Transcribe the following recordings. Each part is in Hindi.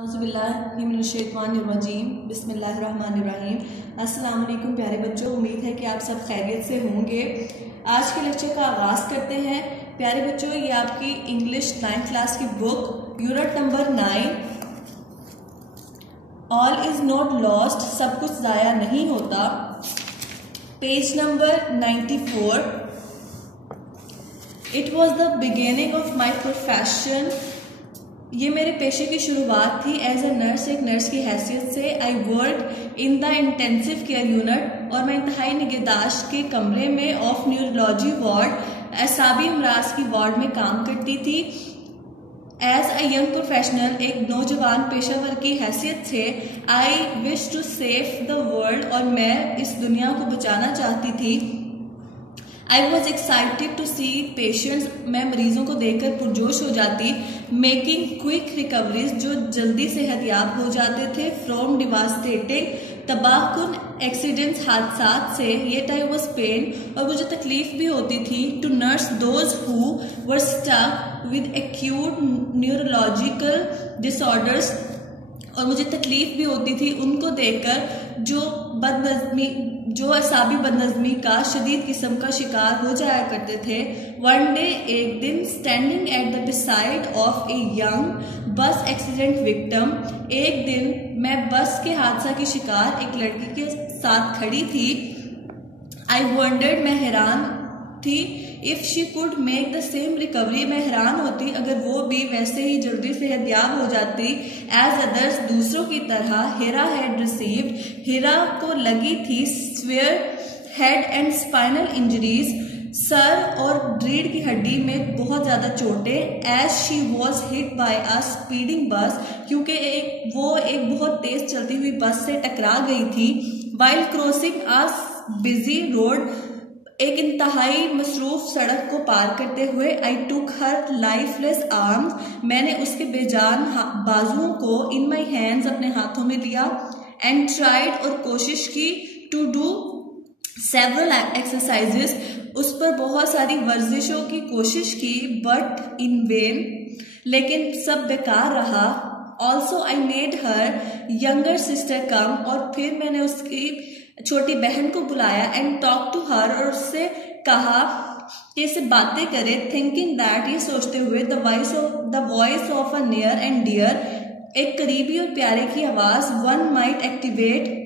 बिस्मिल्लाहिर्रहमानिर्रहीम। अस्सलाम वालेकुम प्यारे बच्चों, उम्मीद है कि आप सब खैरियत से होंगे। आज के लेक्चर का आगाज़ करते हैं। प्यारे बच्चों, ये आपकी इंग्लिश 9th क्लास की book unit number 9 all is not lost, सब कुछ ज़ाया नहीं होता, page number 94। It was the beginning of my profession, ये मेरे पेशे की शुरुआत थी एज अ नर्स, एक नर्स की हैसियत से। I work in the intensive care unit, और मैं इंतहाई निगहदाश्त के कमरे में ऑफ न्यूरोलॉजी वार्ड, एसाबी अमराज की वार्ड में काम करती थी। एज अ यंग प्रोफेशनल, एक नौजवान पेशावर की हैसियत से, I wish to save the world, और मैं इस दुनिया को बचाना चाहती थी। I was excited to see patients, मैं मरीजों को देखकर पुरजोश हो जाती। मेकिंग क्विक रिकवरीज, जो जल्दी सेहतयाब हो जाते थे। फ्रॉम डिवास्टेटिंग, तबाहकुन एक्सीडेंट्स, हादसात से। येट आई वॉज पेन, और मुझे तकलीफ भी होती थी। To nurse those who were stuck with acute neurological disorders, और मुझे तकलीफ भी होती थी उनको देखकर जो असाबी बदनज़मी का शदीद किस्म का शिकार हो जाया करते थे। वन डे, एक दिन, standing at the beside of a young बस एक्सीडेंट विक्टिम, एक दिन मैं बस के हादसा की शिकार एक लड़की के साथ खड़ी थी। आई वंडर्ड, मैं हैरान थी। If she could make the same recovery, मैं हैरान होती अगर वो भी वैसे ही जल्दी सेहतयाब हो जाती एज अदर्स, दूसरों की तरह। हिरा हैड रिसीव्ड, हिरा को लगी थी severe head and spinal injuries, सर और रीढ़ की हड्डी में बहुत ज्यादा चोटें। As she was hit by a speeding bus, क्योंकि वो एक बहुत तेज चलती हुई बस से टकरा गई थी। While crossing a busy road, एक इंतहाई मसरूफ सड़क को पार करते हुए। आई टुक हर लाइफलेस आर्म्स, मैंने उसके बेजान बाजुओं को इन माई हैंड्स, अपने हाथों में लिया। एंड ट्राइड, और कोशिश की। टू डू सेवरल एक्सरसाइजेस, उस पर बहुत सारी वर्जिशों की कोशिश की। बट इन वेन, लेकिन सब बेकार रहा। Also I made her younger sister come, और फिर मैंने उसकी छोटी बहन को बुलाया। एंड टॉक टू हर, और उससे कहा कि इसे बातें करे। थिंकिंग दैट, ये सोचते हुए, the voice of a near and dear, एक करीबी और प्यारे की आवाज। वन माइट एक्टिवेट,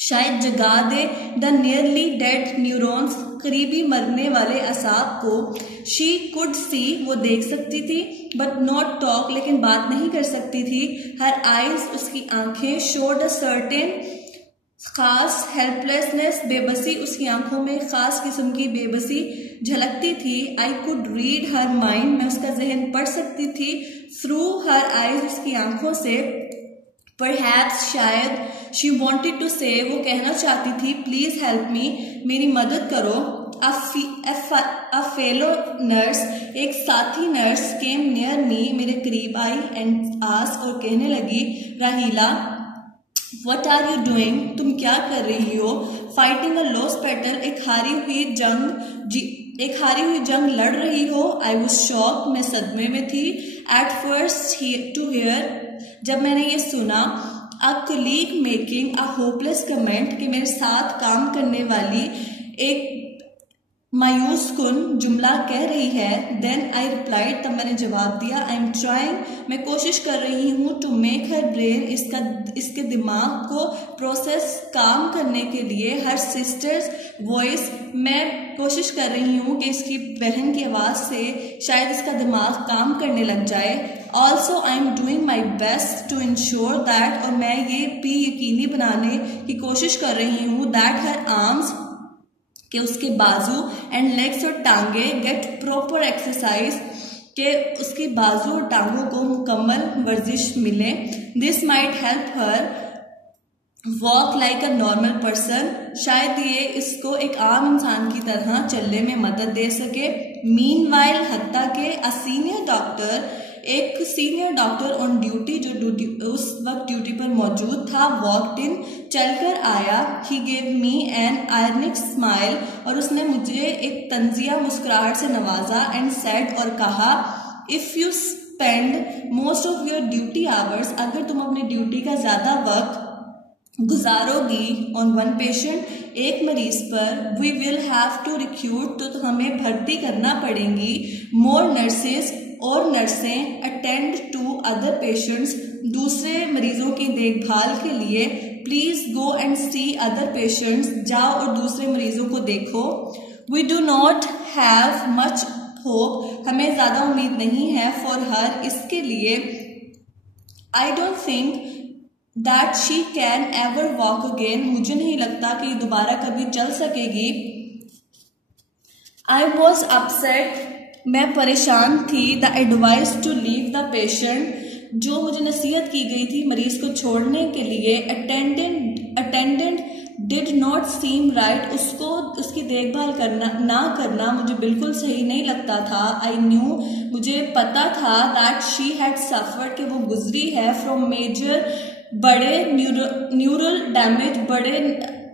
शायद जगा दे। द नियरली डेड न्यूरॉन्स, करीबी मरने वाले असाब को। शी कुड सी, वो देख सकती थी। बट नॉट टॉक, लेकिन बात नहीं कर सकती थी। हर आईज, उसकी आंखें। शोड अ सर्टेन, खास हेल्पलेसनेस, बेबसी, उसकी आंखों में खास किस्म की बेबसी झलकती थी। I could read her mind, मैं उसका जहन पढ़ सकती थी। थ्रू हर आईज, उसकी आंखों से। परहैप्स, शायद। शी वॉन्टेड टू से, वो कहना चाहती थी, प्लीज हेल्प मी, मेरी मदद करो। अ फेलो नर्स, एक साथी नर्स, केम नियर मी, मेरे करीब आई। एंड आस्क, और कहने लगी, राहीला, What are you doing? तुम क्या कर रही हो? Fighting a lost battle, एक हारी हुई जंग लड़ रही हो। I was shocked, मैं सदमे में थी। At first to hear, जब मैंने ये सुना। A colleague making a hopeless comment, कि मेरे साथ काम करने वाली एक मायूस कुन जुमला कह रही है। देन आई रिप्लाइड, तब मैंने जवाब दिया, आई एम ट्राइंग, मैं कोशिश कर रही हूँ। टू मेक हर ब्रेन, इसके दिमाग को प्रोसेस, काम करने के लिए। हर सिस्टर्स वॉइस, मैं कोशिश कर रही हूँ कि इसकी बहन की आवाज़ से शायद इसका दिमाग काम करने लग जाए। Also I am doing my best to ensure that, और मैं ये भी यकीनी बनाने की कोशिश कर रही हूँ। दैट हर आर्म्स, कि उसके बाजू, एंड लेग्स, और टांगे, गेट प्रॉपर एक्सरसाइज, के उसके बाजू और टांगों को मुकम्मल वर्जिश मिले। This might help her walk like a normal person, शायद ये इसको एक आम इंसान की तरह चलने में मदद दे सके। मीनवाइल, हत्ता के, अ सीनियर डॉक्टर, एक सीनियर डॉक्टर ऑन ड्यूटी, जो उस वक्त ड्यूटी पर मौजूद था, वॉकड इन, चलकर आया। He gave me an ironic smile, और उसने मुझे एक तंजिया मुस्कुराहट से नवाजा। एंड सेड, और कहा, if you spend most of your duty hours, अगर तुम अपनी ड्यूटी का ज़्यादा वक्त गुजारोगी ऑन वन पेशेंट, एक मरीज पर, we will have to recruit, तो हमें भर्ती करना पड़ेंगी मोर नर्सेज, और नर्सें अटेंड टू अदर पेशेंट्स, दूसरे मरीजों की देखभाल के लिए, please go and see other patients, जाओ और दूसरे मरीजों को देखो, we do not have much hope, हमें ज़्यादा उम्मीद नहीं है, फॉर हर, इसके लिए, I don't think that she can ever walk again, मुझे नहीं लगता कि दोबारा कभी चल सकेगी, आई वॉज अपसेट, मैं परेशान थी, the advice to leave the patient, जो मुझे नसीहत की गई थी मरीज को छोड़ने के लिए, attendant did not seem right, उसको उसकी देखभाल ना करना मुझे बिल्कुल सही नहीं लगता था, आई न्यू, मुझे पता था, दैट शी हैड सफर्ड, कि वो गुजरी है, फ्रॉम मेजर, बड़े न्यूरल डैमेज, बड़े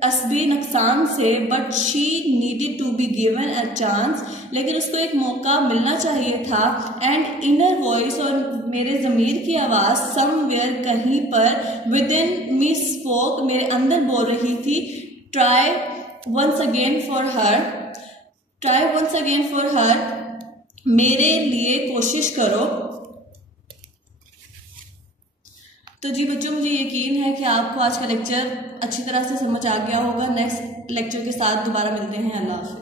असबी नुकसान से, but she needed to be given a chance, लेकिन उसको एक मौका मिलना चाहिए था, एंड इनर वॉइस, और मेरे ज़मीर की आवाज़, समवेयर, कहीं पर, विद इन मी स्पोक, मेरे अंदर बोल रही थी, try once again for her, try once again for her, मेरे लिए कोशिश करो। तो जी बच्चों, मुझे यकीन है कि आपको आज का लेक्चर अच्छी तरह से समझ आ गया होगा। नेक्स्ट लेक्चर के साथ दोबारा मिलते हैं। अल्लाह हाफ़िज़।